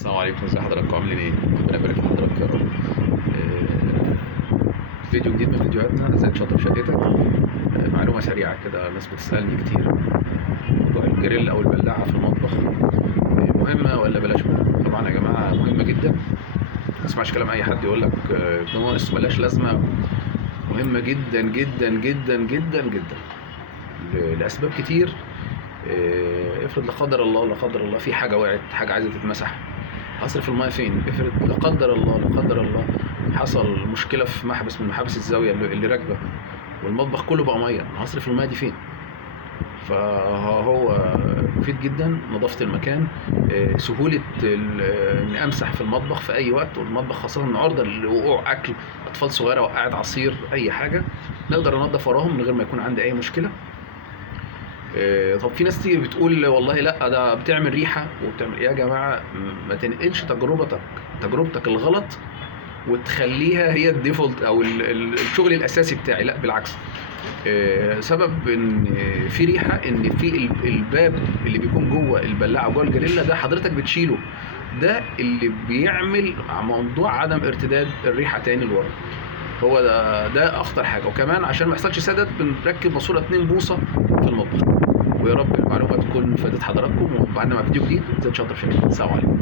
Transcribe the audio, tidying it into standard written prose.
السلام عليكم، ازي حضراتكم؟ عاملين ايه؟ ربنا يبارك في حضراتكم يا رب. فيديو جديد من فيديوهاتنا ازاي تشطب شقتك. معلومة سريعة كده، ناس بتسألني كتير. موضوع الجريل أو البلاعة في المطبخ مهمة ولا بلاش منها؟ طبعا يا جماعة مهمة جدا. ما تسمعش كلام أي حد يقول لك ناقص ملاش لازمة. مهمة جدا جدا جدا جدا جدا لأسباب كتير. افرض لا قدر الله لا قدر الله في حاجة وقعت، حاجة عايزة تتمسح، هصرف المايه فين؟ افرض لا قدر الله لا قدر الله حصل مشكله في محبس من محابس الزاويه اللي راكبه والمطبخ كله بقى ميه، هصرف المايه دي فين؟ فهو مفيد جدا. نظافه المكان، سهوله اني امسح في المطبخ في اي وقت، والمطبخ خاصه عرضه لوقوع اكل، اطفال صغيره وقعت عصير اي حاجه نقدر ننظف وراهم من غير ما يكون عندي اي مشكله. طب في ناس تيجي بتقول والله لا ده بتعمل ريحه وبتعمل ايه. يا جماعه ما تنقلش تجربتك الغلط وتخليها هي الديفولت او الشغل الاساسي بتاعي. لا بالعكس. سبب ان في ريحه ان في الباب اللي بيكون جوه البلاعه جوه الجريلا ده حضرتك بتشيله، ده اللي بيعمل موضوع عدم ارتداد الريحه تاني لورا. هو ده اخطر حاجه. وكمان عشان ما يحصلش سدد بنركب ماسوره 2 بوصه في المطبخ. ويا رب المعلومات تكون فادت حضراتكم، وبعدنا مع فيديو جديد ازاي تشطب شقتك. السلام عليكم.